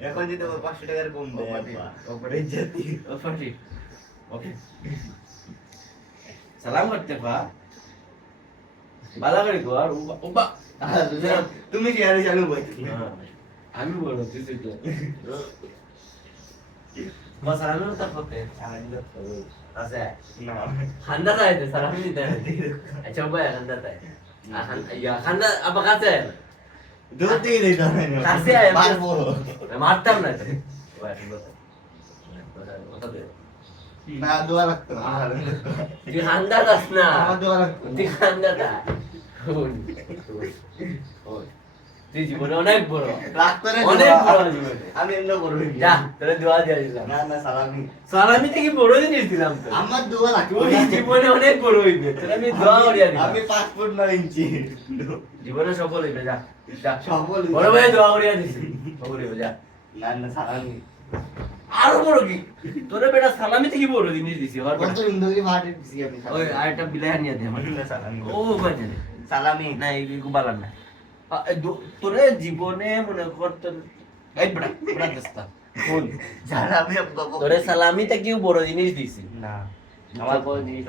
এখন যদি 500 টাকার কম দেয় ওপরে জাতি ওপরে ওকে সালাম করতে পা বালা করে কর ওবা তুমি কি আরে চালু ভাই আমি বড় তুই তো বস সালাম তো করতে আছে না খান্দা যায় তো সালাম দিতে আচ্ছা ভাই খান্দা যায় ইয়া খান্দা আবার কাছে দূর থেকে দিতে হবে কাছে আয় মারবো মারতাম না না দোয়া লাগতো না তুই খান্দা দাস না আমার দোয়া লাগতো তুই খান্দা দা তুই জীবনে অনেক বড় লাগতো না অনেক বড় জীবনে আমি এমন করব যা তোরে দোয়া দিয়ে দিলাম না না সালামি সালামি থেকে বড় জিনিস দিলাম তো আমার দোয়া লাগতো তুই জীবনে অনেক বড় হইবে তোরে আমি দোয়া করিয়া দিলাম আমি 5 ফুট 9 ইঞ্চি জীবনে সফল হইবে যা যা সফল হইবে। বড় ভাই দোয়া করিয়া দিছি সফল হইবে যা না না সালামি আরো বড় কি তোরে বেটা সালামি থেকে বড় জিনিস দিছি আর কত ইন্দুরি মাটি দিছি আমি ওই আরেকটা বিলাই আনিয়া দে আমার না সালামি ও বাজে সালামি না এই বালান না তোরে জীবনে মনে কর তোর এই বড় বড় দস্তা যারা আমি তোরে সালামি থেকে বড় জিনিস দিছি না আমার বড় জিনিস